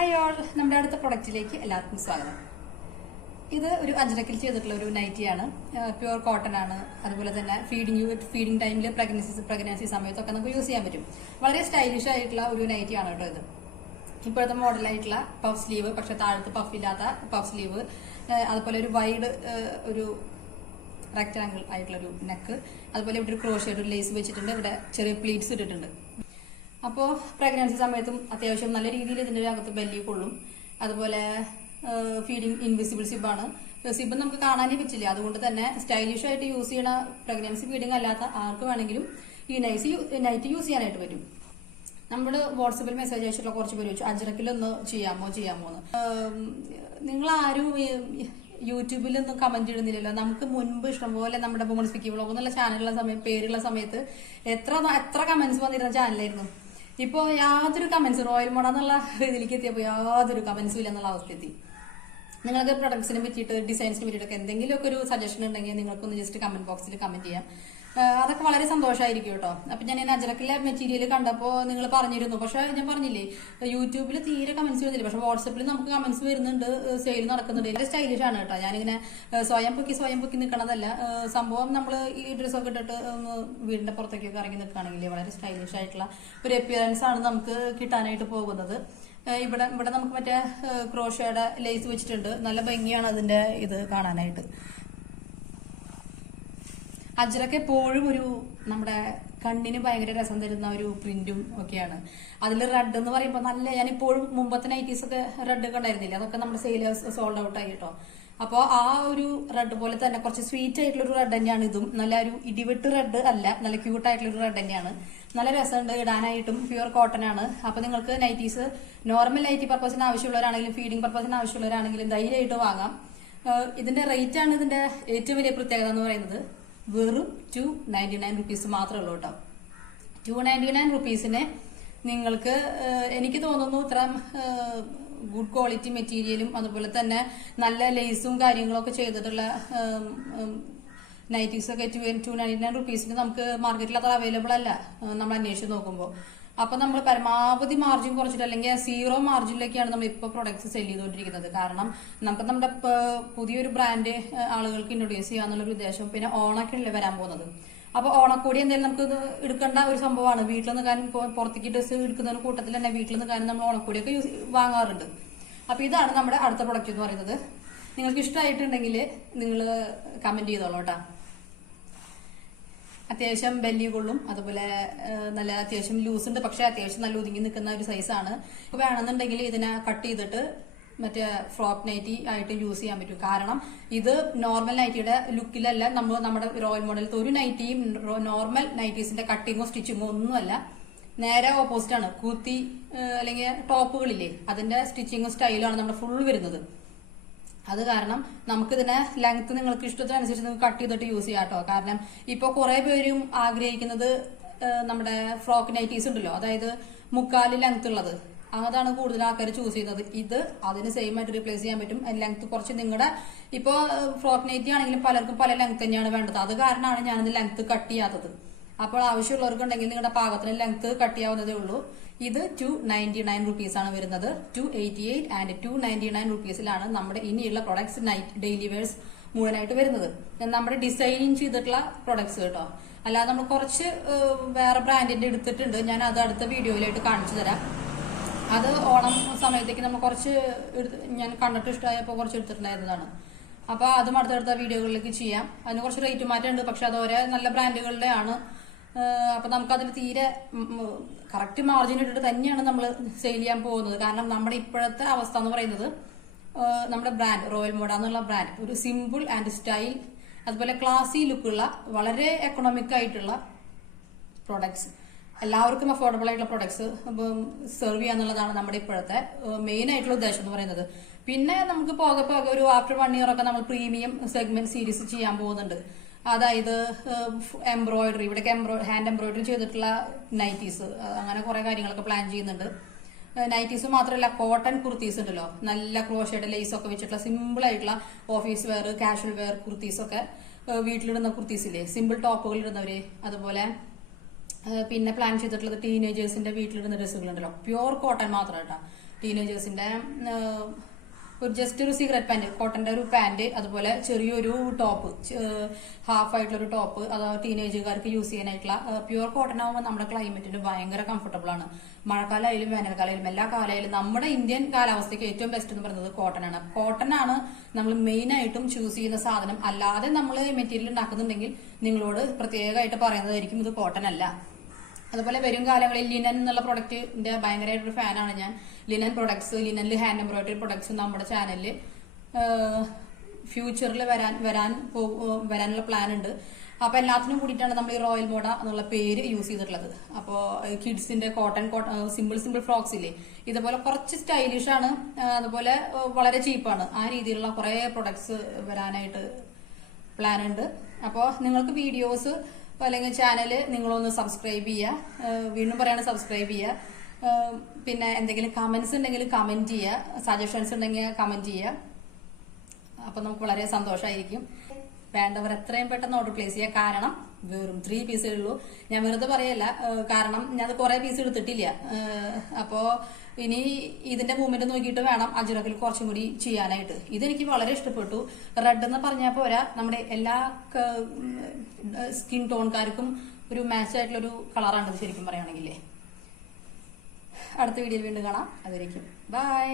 Hi all, നമ്മുടെ അടുത്ത പ്രൊഡക്റ്റിലേക്ക് എല്ലാവർക്കും സ്വാഗതം. ഇത് ഒരു അജ്രക്കിൽ ചെയ്തിട്ടുള്ള ഒരു നൈറ്റിയാണ്. പ്യുവർ കോട്ടൺ ആണ്. അതുപോലെ തന്നെ ഫീഡിംഗ് ടൈമിൽ പ്രഗ്നൻസി സമയത്തൊക്കെ നമുക്ക് യൂസ് ചെയ്യാൻ പറ്റും. വളരെ സ്റ്റൈലിഷ് ആയിട്ടുള്ള ഒരു നൈറ്റിയാണ് കേട്ടോ ഇത്. ഇപ്പോഴത്തെ മോഡലായിട്ടുള്ള പഫ് സ്ലീവ്, പക്ഷെ താഴത്ത് പഫ് ഇല്ലാത്ത പഫ് സ്ലീവ്, അതുപോലെ ഒരു വൈഡ് ഒരു റെക്ടാങ്കിൾ ആയിട്ടുള്ള ഒരു നെക്ക്, അതുപോലെ ഇവിടെ ഒരു ക്രോഷ്യേഡ് ഒരു ലേസ് വെച്ചിട്ടുണ്ട്. ഇവിടെ ചെറിയ പ്ലീറ്റ്സ് ഇട്ടിട്ടുണ്ട്. അപ്പോൾ പ്രഗ്നൻസി സമയത്തും അത്യാവശ്യം നല്ല രീതിയിൽ ഇതിൻ്റെ അകത്ത് ബെല്ലി കൊള്ളും. അതുപോലെ ഫീഡിങ് ഇൻവിസിബിൾ സിബാണ്. സിബ് നമുക്ക് കാണാനേ പറ്റില്ല. അതുകൊണ്ട് തന്നെ സ്റ്റൈലിഷ് ആയിട്ട് യൂസ് ചെയ്യണ പ്രഗ്നൻസി ഫീഡിങ് അല്ലാത്ത ആർക്ക് വേണമെങ്കിലും ഈ നൈറ്റ് യൂസ് ചെയ്യാനായിട്ട് പറ്റും. നമ്മൾ വാട്സപ്പിൽ മെസ്സേജ് അയച്ചിട്ടുള്ള കുറച്ച് പേര് ചോദിച്ചു അജ്രക്കിലൊന്ന് ചെയ്യാമോ എന്ന്. നിങ്ങൾ ആരും യൂട്യൂബിലൊന്നും കമന്റ് ഇടുന്നില്ലല്ലോ. നമുക്ക് മുൻപ് ഇഷ്ടംപോലെ നമ്മുടെ വുമൺസ് പിക്കി വ്ളോഗ് എന്നുള്ള ചാനലുള്ള പേരുള്ള സമയത്ത് എത്ര കമന്റ്സ് വന്നിരുന്ന ചാനലായിരുന്നു. ഇപ്പോൾ യാതൊരു കമന്റ്സ് റോയൽ മോഡ എന്നുള്ള ഇതിലേക്ക് എത്തിയപ്പോൾ യാതൊരു കമന്റ്സും ഇല്ല എന്നുള്ള അവസ്ഥ എത്തി. നിങ്ങൾക്ക് പ്രൊഡക്ട്സിനെ പറ്റിയിട്ട് ഡിസൈൻസിനെ പറ്റിയിട്ടൊക്കെ എന്തെങ്കിലുമൊക്കെ ഒരു സജഷൻ ഉണ്ടെങ്കിൽ നിങ്ങൾക്കൊന്ന് ജസ്റ്റ് കമന്റ് ബോക്സിൽ കമന്റ് ചെയ്യാം. അതൊക്കെ വളരെ സന്തോഷമായിരിക്കും കേട്ടോ. അപ്പൊ ഞാൻ അജ്രക്കിലെ മെറ്റീരിയൽ കണ്ടപ്പോൾ നിങ്ങൾ പറഞ്ഞിരുന്നു. പക്ഷെ ഞാൻ പറഞ്ഞില്ലേ, യൂട്യൂബിൽ തീരെ കമന്റ്സ് വരുന്നില്ല. പക്ഷെ വാട്സപ്പിൽ നമുക്ക് കമന്റ്സ് വരുന്നുണ്ട്, സെയിൽ നടക്കുന്നുണ്ട്. വളരെ സ്റ്റൈലിഷ് ആണ് കേട്ടോ. ഞാനിങ്ങനെ സ്വയം പൊക്കി നിൽക്കണതല്ല. സംഭവം നമ്മൾ ഈ ഡ്രസ്സൊക്കെ ഇട്ടിട്ട് വീടിന്റെ പുറത്തേക്കൊക്കെ ഇറങ്ങി നിൽക്കുകയാണെങ്കിൽ വളരെ സ്റ്റൈലിഷ് ആയിട്ടുള്ള ഒരു അപ്പിയറൻസ് ആണ് നമുക്ക് കിട്ടാനായിട്ട് പോകുന്നത്. ഇവിടെ നമുക്ക് മറ്റേ ക്രോഷയുടെ ലേസ് വെച്ചിട്ടുണ്ട്. നല്ല ഭംഗിയാണ് അതിന്റെ ഇത് കാണാനായിട്ട്. അജ്രക്ക് എപ്പോഴും ഒരു നമ്മുടെ കണ്ണിന് ഭയങ്കര രസം തരുന്ന ഒരു പ്രിന്റും ഒക്കെയാണ്. അതിൽ റെഡ് എന്ന് പറയുമ്പോൾ ഞാനിപ്പോഴും മുമ്പത്തെ നൈറ്റീസ് ഒക്കെ റെഡ് കണ്ടായിരുന്നില്ല, അതൊക്കെ നമ്മുടെ സെയിലേഴ്സ് സോൾഡ് ഔട്ട് ആയി കേട്ടോ. അപ്പോൾ ആ ഒരു റെഡ് പോലെ തന്നെ കുറച്ച് സ്വീറ്റ് ആയിട്ടുള്ള ഒരു റെഡ് തന്നെയാണ് ഇതും. നല്ല ഒരു ഇടിവെട്ട് റെഡ് അല്ല, നല്ല ക്യൂട്ട് ആയിട്ടുള്ള ഒരു റെഡ് തന്നെയാണ്. നല്ല രസമുണ്ട് ഇടാനായിട്ടും. പ്യുവർ കോട്ടൺ ആണ്. അപ്പൊ നിങ്ങൾക്ക് നൈറ്റീസ് നോർമൽ നൈറ്റി പർപ്പസിന് ആവശ്യമുള്ളവരാണെങ്കിലും ഫീഡിംഗ് പർപ്പസിന് ആവശ്യമുള്ളവരാണെങ്കിലും ധൈര്യമായിട്ട് വാങ്ങാം. ഇതിന്റെ റേറ്റ് ആണ് ഇതിന്റെ ഏറ്റവും വലിയ പ്രത്യേകത എന്ന് പറയുന്നത്. വെറും 299 റുപ്പീസ് മാത്രമേ ഉള്ളൂ കേട്ടോ. 299 റുപ്പീസിന് നിങ്ങൾക്ക് എനിക്ക് തോന്നുന്നു ഇത്ര ഗുഡ് ക്വാളിറ്റി മെറ്റീരിയലും അതുപോലെ തന്നെ നല്ല ലേസും കാര്യങ്ങളൊക്കെ ചെയ്തിട്ടുള്ള നൈറ്റീസ് ഒക്കെ 299 റുപ്പീസിന് നമുക്ക് മാർക്കറ്റിൽ അത്ര അവൈലബിൾ അല്ല നമ്മൾ അന്വേഷിച്ച് നോക്കുമ്പോൾ. അപ്പൊ നമ്മൾ പരമാവധി മാർജിൻ കുറച്ചിട്ട് അല്ലെങ്കിൽ 0 മാർജിനിലേക്കാണ് നമ്മൾ ഇപ്പൊ പ്രൊഡക്ട്സ് സെല് ചെയ്തുകൊണ്ടിരിക്കുന്നത്. കാരണം നമുക്ക് നമ്മുടെ പുതിയൊരു ബ്രാൻഡ് ആളുകൾക്ക് ഇൻട്രൊഡ്യൂസ് ചെയ്യാന്നുള്ളൊരു ഉദ്ദേശം. പിന്നെ ഓണൊക്കെയല്ലേ വരാൻ പോകുന്നത്. അപ്പൊ ഓണക്കൂടി എന്തായാലും നമുക്ക് എടുക്കേണ്ട ഒരു സംഭവമാണ്. വീട്ടിൽ നിൽക്കാനും പുറത്തേക്ക് ഡ്രസ്സ് എടുക്കുന്ന കൂട്ടത്തിൽ തന്നെ വീട്ടിൽ നിൽക്കാനും നമ്മൾ ഓണക്കൂടിയൊക്കെ വാങ്ങാറുണ്ട്. അപ്പൊ ഇതാണ് നമ്മുടെ അടുത്ത പ്രൊഡക്റ്റ് എന്ന് പറയുന്നത്. നിങ്ങൾക്ക് ഇഷ്ടമായിട്ടുണ്ടെങ്കിൽ നിങ്ങൾ കമന്റ് ചെയ്തോളൂ കേട്ടോ. അത്യാവശ്യം ബെല്ലി കൊള്ളും, അതുപോലെ നല്ല അത്യാവശ്യം ലൂസ് ഉണ്ട്, പക്ഷെ അത്യാവശ്യം നല്ല ഒതുങ്ങി നിൽക്കുന്ന ഒരു സൈസാണ്. വേണമെന്നുണ്ടെങ്കിൽ ഇതിനെ കട്ട് ചെയ്തിട്ട് മറ്റേ ഫ്രോക്ക് നൈറ്റി ആയിട്ട് യൂസ് ചെയ്യാൻ പറ്റും. കാരണം ഇത് നോർമൽ നൈറ്റിയുടെ ലുക്കിലല്ല. നമ്മുടെ റോയൽ മോഡലത്തെ ഒരു നൈറ്റിയും നോർമൽ നൈറ്റീസിന്റെ കട്ടിങ്ങോ സ്റ്റിച്ചിങ്ങോ ഒന്നുമല്ല, നേരെ ഓപ്പോസിറ്റ് ആണ്. കുർത്തി അല്ലെങ്കിൽ ടോപ്പുകളില്ലേ, അതിന്റെ സ്റ്റിച്ചിങ്ങും സ്റ്റൈലാണ് നമ്മുടെ ഫുൾ വരുന്നത്. അത് കാരണം നമുക്കിതിനെ ലെങ്ത് നിങ്ങൾക്ക് ഇഷ്ടത്തിനനുസരിച്ച് നിങ്ങൾക്ക് കട്ട് ചെയ്തിട്ട് യൂസ് ചെയ്യാം കേട്ടോ. കാരണം ഇപ്പൊ കുറെ പേരും ആഗ്രഹിക്കുന്നത് നമ്മുടെ ഫ്രോക്ക് നൈറ്റീസ് ഉണ്ടല്ലോ, അതായത് 3/4 ലെങ്ത് ഉള്ളത്, അതാണ് കൂടുതൽ ആൾക്കാർ ചൂസ് ചെയ്യുന്നത്. ഇത് അതിന് സെയിം ആയിട്ട് റീപ്ലേസ് ചെയ്യാൻ പറ്റും. ലെങ്ത് കുറച്ച് നിങ്ങളുടെ ഇപ്പൊ ഫ്രോക്ക് നൈറ്റി ആണെങ്കിലും പലർക്കും പല ലെങ്ത് തന്നെയാണ് വേണ്ടത്. അത് കാരണമാണ് ഞാനിത് ലെങ്ത് കട്ട് ചെയ്യാത്തത്. അപ്പോൾ ആവശ്യമുള്ളവർക്കുണ്ടെങ്കിൽ നിങ്ങളുടെ പാകത്തിന് ലെങ്ത് കട്ട് ചെയ്യാവുന്നതേ ഉള്ളൂ. ഇത് 299 റുപ്പീസാണ് വരുന്നത്. 288 ആൻഡ് 299 റുപ്പീസിലാണ് നമ്മുടെ ഇനിയുള്ള പ്രൊഡക്ട്സ് ഡെയിലി വെയർസ് മുഴുവനായിട്ട് വരുന്നത്. നമ്മുടെ ഡിസൈനിങ് ചെയ്തിട്ടുള്ള പ്രൊഡക്ട്സ് കേട്ടോ. അല്ലാതെ നമ്മൾ കുറച്ച് വേറെ ബ്രാൻഡിന്റെ എടുത്തിട്ടുണ്ട്. ഞാൻ അത് അടുത്ത വീഡിയോയിലായിട്ട് കാണിച്ചു തരാം. അത് ഓണം സമയത്തേക്ക് നമ്മൾ കുറച്ച് ഞാൻ കണ്ടിട്ട് ഇഷ്ടമായപ്പോൾ കുറച്ച് എടുത്തിട്ടുണ്ടായിരുന്നതാണ്. അപ്പൊ അതും അടുത്തടുത്ത വീഡിയോകളിലേക്ക് ചെയ്യാം. അതിന് കുറച്ച് റേറ്റ് മാറ്റമുണ്ട്, പക്ഷെ അത് ഓരോ നല്ല ബ്രാൻഡുകളുടെ ആണ്. അപ്പൊ നമുക്കതിൽ തീരെ കറക്റ്റ് മാർജിൻ ഇട്ടിട്ട് തന്നെയാണ് നമ്മൾ സെയിൽ ചെയ്യാൻ പോകുന്നത്. കാരണം നമ്മുടെ ഇപ്പോഴത്തെ അവസ്ഥ എന്ന് പറയുന്നത് നമ്മുടെ ബ്രാൻഡ് റോയൽ മോഡ എന്നുള്ള ബ്രാൻഡ് ഒരു സിമ്പിൾ ആൻഡ് സ്റ്റൈൽ, അതുപോലെ ക്ലാസി ലുക്കുള്ള വളരെ എക്കണോമിക് ആയിട്ടുള്ള പ്രൊഡക്ട്സ്, എല്ലാവർക്കും അഫോർഡബിൾ ആയിട്ടുള്ള പ്രൊഡക്ട്സ് സെർവ് ചെയ്യാന്നുള്ളതാണ് നമ്മുടെ ഇപ്പോഴത്തെ മെയിൻ ആയിട്ടുള്ള ഉദ്ദേശം എന്ന് പറയുന്നത്. പിന്നെ നമുക്ക് പോകെ ഒരു ആഫ്റ്റർ 1 ഇയർ ഒക്കെ നമ്മൾ പ്രീമിയം സെഗ്മെന്റ് സീരീസ് ചെയ്യാൻ പോകുന്നുണ്ട്. അതായത് എംബ്രോയിഡറി, ഇവിടേക്ക് ഹാൻഡ് എംബ്രോയിഡറി ചെയ്തിട്ടുള്ള നൈറ്റീസ്, അങ്ങനെ കുറെ കാര്യങ്ങളൊക്കെ പ്ലാൻ ചെയ്യുന്നുണ്ട്. നൈറ്റീസ് മാത്രമല്ല, കോട്ടൺ കുർത്തീസ് ഉണ്ടല്ലോ, നല്ല ക്രോഷയുടെ ലേസ് ഒക്കെ വെച്ചിട്ടുള്ള സിമ്പിൾ ആയിട്ടുള്ള office wear, casual wear kurtis ഒക്കെ, വീട്ടിലിടുന്ന കുർത്തീസില്ലേ, സിമ്പിൾ ടോപ്പുകൾ ഇടുന്നവര്, അതുപോലെ പിന്നെ പ്ലാൻ ചെയ്തിട്ടുള്ളത് ടീനേജേഴ്സിന്റെ വീട്ടിലിടുന്ന ഡ്രസ്സുകളുണ്ടല്ലോ, പ്യുവർ കോട്ടൺ മാത്രം കേട്ടോ. ടീനേജേഴ്സിന്റെ ഒരു ജസ്റ്റ് ഒരു സിഗരറ്റ് പാന്റ്, കോട്ടന്റെ ഒരു പാന്റ്, അതുപോലെ ചെറിയൊരു ടോപ്പ്, ഹാഫ് ആയിട്ടുള്ള ഒരു ടോപ്പ്, അത് ടീനേജുകാർക്ക് യൂസ് ചെയ്യാനായിട്ടുള്ള. പ്യുവർ കോട്ടൺ ആകുമ്പോൾ നമ്മുടെ ക്ലൈമറ്റിന് ഭയങ്കര കംഫർട്ടബിൾ ആണ്. മഴക്കാലമായാലും വേനൽക്കാലമായാലും എല്ലാ കാലമായാലും നമ്മുടെ ഇന്ത്യൻ കാലാവസ്ഥയ്ക്ക് ഏറ്റവും ബെസ്റ്റ് എന്ന് പറയുന്നത് കോട്ടൺ ആണ്. കോട്ടൺ ആണ് നമ്മൾ മെയിൻ ആയിട്ടും ചൂസ് ചെയ്യുന്ന സാധനം. അല്ലാതെ നമ്മൾ മെറ്റീരിയൽ ഉണ്ടാക്കുന്നുണ്ടെങ്കിൽ നിങ്ങളോട് പ്രത്യേകമായിട്ട് പറയുന്നതായിരിക്കും ഇത് കോട്ടൺ അല്ല. അതുപോലെ വരും കാലങ്ങളിൽ ലിനൻ എന്നുള്ള പ്രൊഡക്റ്റിന്റെ ഭയങ്കരമായിട്ടൊരു ഫാനാണ് ഞാൻ. ലിനൻ പ്രൊഡക്ട്സ്, ലിനനിൽ ഹാൻഡ് എംബ്രോയിഡറി പ്രൊഡക്ട്സ് നമ്മുടെ ചാനലിൽ ഫ്യൂച്ചറിൽ വരാനുള്ള പ്ലാൻ ഉണ്ട്. അപ്പൊ എല്ലാത്തിനും കൂടിയിട്ടാണ് നമ്മൾ ഈ റോയൽ മോഡ എന്നുള്ള പേര് യൂസ് ചെയ്തിട്ടുള്ളത്. അപ്പോ കിഡ്സിന്റെ കോട്ടൺ സിമ്പിൾ ഫ്രോക്സ് ഇല്ലേ, ഇതുപോലെ കുറച്ച് സ്റ്റൈലിഷ് ആണ്, അതുപോലെ വളരെ ചീപ്പാണ്. ആ രീതിയിലുള്ള കുറെ പ്രൊഡക്ട്സ് വരാനായിട്ട് പ്ലാൻ ഉണ്ട്. അപ്പോൾ നിങ്ങൾക്ക് വീഡിയോസ് അല്ലെങ്കിൽ ചാനൽ നിങ്ങളൊന്ന് സബ്സ്ക്രൈബ് ചെയ്യുക. വീണ്ടും പറയാണ് സബ്സ്ക്രൈബ് ചെയ്യുക. പിന്നെ എന്തെങ്കിലും കമന്റ്സ് ഉണ്ടെങ്കിൽ കമന്റ് ചെയ്യുക, സജഷൻസ് ഉണ്ടെങ്കിൽ കമന്റ് ചെയ്യുക. അപ്പൊ നമുക്ക് വളരെ സന്തോഷമായിരിക്കും. വേണ്ടവർ എത്രയും പെട്ടെന്ന് ഓർഡർ പ്ലേസ് ചെയ്യുക. കാരണം വെറും 3 പീസേ ഉള്ളൂ. ഞാൻ വെറുതെ പറയല്ല, കാരണം ഞാൻ കുറെ പീസ് എടുത്തിട്ടില്ല. അപ്പോ ഇനി ഇതിന്റെ മൂവ്മെന്റ് നോക്കിയിട്ട് വേണം അജുറക്കിൽ കുറച്ചും കൂടി ചെയ്യാനായിട്ട്. ഇതെനിക്ക് വളരെ ഇഷ്ടപ്പെട്ടു. റെഡ് എന്ന് പറഞ്ഞാൽ പോരാ, നമ്മുടെ എല്ലാ സ്കിൻ ടോൺകാർക്കും ഒരു മാച്ച് ആയിട്ടുള്ള ഒരു കളറാണ് ഇത് ശരിക്കും പറയുകയാണെങ്കിലേ. അടുത്ത വീഡിയോയിൽ വീണ്ടും കാണാം. അതുവരേക്കും ബൈ.